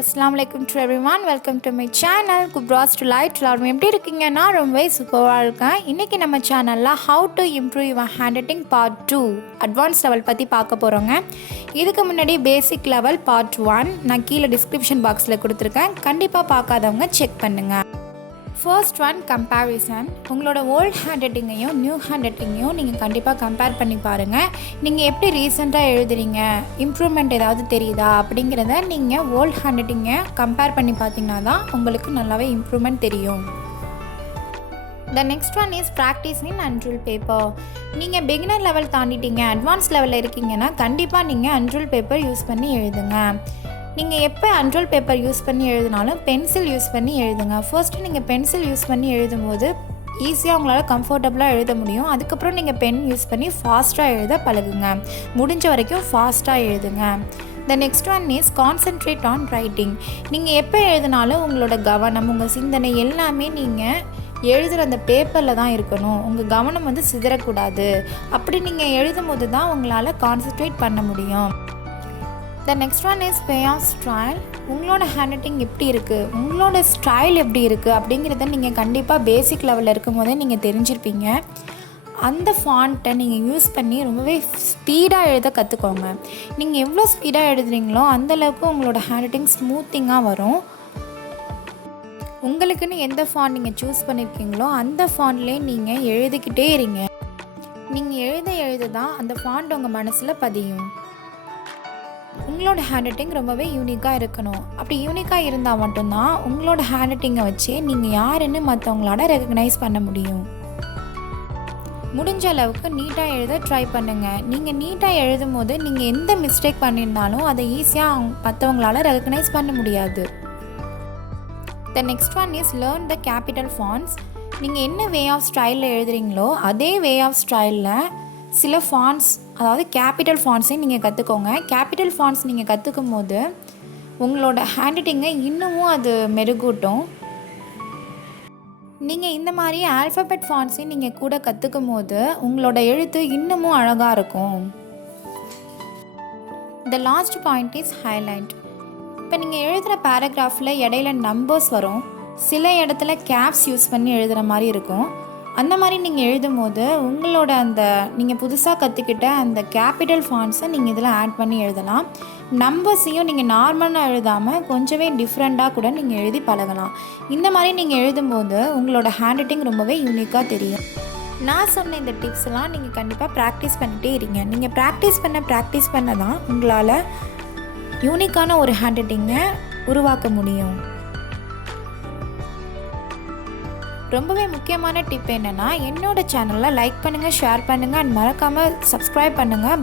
Assalamu alaikum to everyone. Welcome to my channel Kubras to Light. எல்லாரும் எப்படி இருக்கீங்க? நான் ரொம்பவே சூப்பராக இருக்கேன். இன்றைக்கி நம்ம சேனலில் How to improve your handwriting part 2 advance level பற்றி பார்க்க போகிறோங்க. இதுக்கு முன்னாடி பேசிக் லெவல் part 1 நான் கீழே டிஸ்கிரிப்ஷன் பாக்ஸில் கொடுத்துருக்கேன். கண்டிப்பாக பார்க்காதவங்க செக் பண்ணுங்கள். First one comparison. உங்களோட ஓல்ட் ஹேண்ட்ரைட்டிங்கையும் நியூ ஹேண்ட்ரைட்டிங்கையும் நீங்கள் கண்டிப்பாக கம்பேர் பண்ணி பாருங்கள். நீங்கள் எப்படி ரீசெண்டாக எழுதுறீங்க, இம்ப்ரூவ்மெண்ட் ஏதாவது தெரியுதா அப்படிங்கிறத நீங்கள் ஓல்ட் ஹேண்ட்ரைட்டிங்கை கம்பேர் பண்ணி பார்த்தீங்கன்னா தான் உங்களுக்கு நல்லாவே இம்ப்ரூவ்மெண்ட் தெரியும். த next one is practice in unruled paper. நீங்கள் பிகினர் லெவல் தாண்டிட்டீங்க, அட்வான்ஸ் லெவலில் இருக்கீங்கன்னா கண்டிப்பாக நீங்கள் அன்ரூல் பேப்பர் யூஸ் பண்ணி எழுதுங்க. நீங்கள் எப்போ அன்ரூல் பேப்பர் யூஸ் பண்ணி எழுதினாலும் பென்சில் யூஸ் பண்ணி எழுதுங்க. ஃபர்ஸ்ட்டு நீங்கள் பென்சில் யூஸ் பண்ணி எழுதும்போது ஈஸியாக உங்களால் கம்ஃபர்டபுளாக எழுத முடியும். அதுக்கப்புறம் நீங்கள் பென் யூஸ் பண்ணி ஃபாஸ்ட்டாக எழுத பழகுங்க. முடிஞ்ச வரைக்கும் ஃபாஸ்ட்டாக எழுதுங்க. த next one is concentrate on writing. நீங்கள் எப்போ எழுதினாலும் உங்களோட கவனம், உங்கள் சிந்தனை எல்லாமே நீங்கள் எழுதுகிற அந்த பேப்பரில் தான் இருக்கணும். உங்கள் கவனம் சிதறக்கூடாது. அப்படி நீங்கள் எழுதும் போது தான் உங்களால் கான்சென்ட்ரேட் பண்ண முடியும். The next one is way of style. உங்களோட ஹேண்ட்ரைட்டிங் எப்படி இருக்குது, உங்களோட ஸ்டைல் எப்படி இருக்குது அப்படிங்கிறத நீங்கள் கண்டிப்பாக பேசிக் லெவலில் இருக்கும் போதே நீங்கள் தெரிஞ்சிருப்பீங்க. அந்த ஃபாண்ட்டை நீங்கள் யூஸ் பண்ணி ரொம்பவே ஸ்பீடாக எழுத கற்றுக்கோங்க. நீங்கள் எவ்வளோ ஸ்பீடாக எழுதுறீங்களோ அந்தளவுக்கு உங்களோட ஹேண்ட்ரைட்டிங் ஸ்மூத்திங்காக வரும். உங்களுக்குன்னு எந்த ஃபாண்ட் நீங்கள் சூஸ் பண்ணியிருக்கீங்களோ அந்த ஃபாண்ட்லேயே நீங்கள் எழுதிக்கிட்டே இருங்க. நீங்கள் எழுத தான் அந்த ஃபாண்ட் உங்கள் மனசில் பதியும். உங்களோட ஹேண்ட்ரைட்டிங் ரொம்பவே யூனிக்காக இருக்கணும். அப்படி யூனிக்காக இருந்தால் மட்டும்தான் உங்களோட ஹேண்ட்ரைட்டிங்கை வச்சு நீங்கள் யாருன்னு மற்றவங்களால ரெகக்னைஸ் பண்ண முடியும். முடிஞ்ச அளவுக்கு நீட்டாக எழுத ட்ரை பண்ணுங்கள். நீங்கள் நீட்டாக எழுதும் போது நீங்கள் எந்த மிஸ்டேக் பண்ணியிருந்தாலும் அதை ஈஸியாக மற்றவங்களால ரெகக்னைஸ் பண்ண முடியாது. த next one is learn the capital fonts. நீங்கள் என்ன வே ஆஃப் ஸ்டைலில் எழுதுறீங்களோ அதே வே ஆஃப் ஸ்டைலில் சில ஃபாண்ட்ஸ், அதாவது கேபிட்டல் ஃபாண்ட்ஸையும் நீங்கள் கற்றுக்கோங்க. கேபிட்டல் ஃபாண்ட்ஸ் நீங்கள் கற்றுக்கும் போது உங்களோட ஹேண்ட்ரைட்டிங்கை இன்னமும் அது மெருகூட்டும். நீங்கள் இந்த மாதிரி ஆல்ஃபபெட் ஃபாண்ட்ஸையும் நீங்கள் கூட கற்றுக்கும் போது உங்களோட எழுத்து இன்னமும் அழகாக இருக்கும். The last point is highlight. இப்போ நீங்கள் எழுதுகிற பேராகிராஃபில் இடையில நம்பர்ஸ் வரும், சில இடத்துல கேப்ஸ் யூஸ் பண்ணி எழுதுகிற மாதிரி இருக்கும். அந்த மாதிரி நீங்கள் எழுதும் போது உங்களோட அந்த நீங்கள் புதுசாக கற்றுக்கிட்ட அந்த கேபிட்டல் ஃபாண்ட்ஸை நீங்கள் இதில் ஆட் பண்ணி எழுதலாம். நம்பர்ஸையும் நீங்கள் நார்மலாக எழுதாமல் கொஞ்சமே டிஃப்ரெண்ட்டாக கூட நீங்கள் எழுதி பழகலாம். இந்த மாதிரி நீங்கள் எழுதும்போது உங்களோட ஹேண்ட்ரைட்டிங் ரொம்பவே யூனிக்காக தெரியும். நான் சொன்ன இந்த டிப்ஸ்லாம் நீங்கள் கண்டிப்பாக ப்ராக்டிஸ் பண்ணிகிட்டே இருங்க. நீங்கள் ப்ராக்டிஸ் பண்ண தான் உங்களால் யூனிக்கான ஒரு ஹேண்ட்ரைட்டிங்கை உருவாக்க முடியும். ரொம்பவே முக்கியமான டிப் என்னென்னா, என்னோட சேனலில் லைக் பண்ணுங்கள், ஷேர் பண்ணுங்கள் அண்ட் மறக்காமல் சப்ஸ்கிரைப் பண்ணுங்கள்.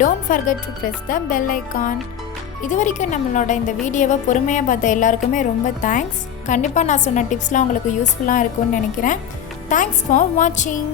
Don't forget to press the bell icon. இது வரைக்கும் நம்மளோட இந்த வீடியோவை பொறுமையாக பார்த்த எல்லாருக்குமே ரொம்ப தேங்க்ஸ். கண்டிப்பாக நான் சொன்ன டிப்ஸ்லாம் உங்களுக்கு யூஸ்ஃபுல்லாக இருக்கும்னு நினைக்கிறேன். தேங்க்ஸ் ஃபார் வாட்சிங்.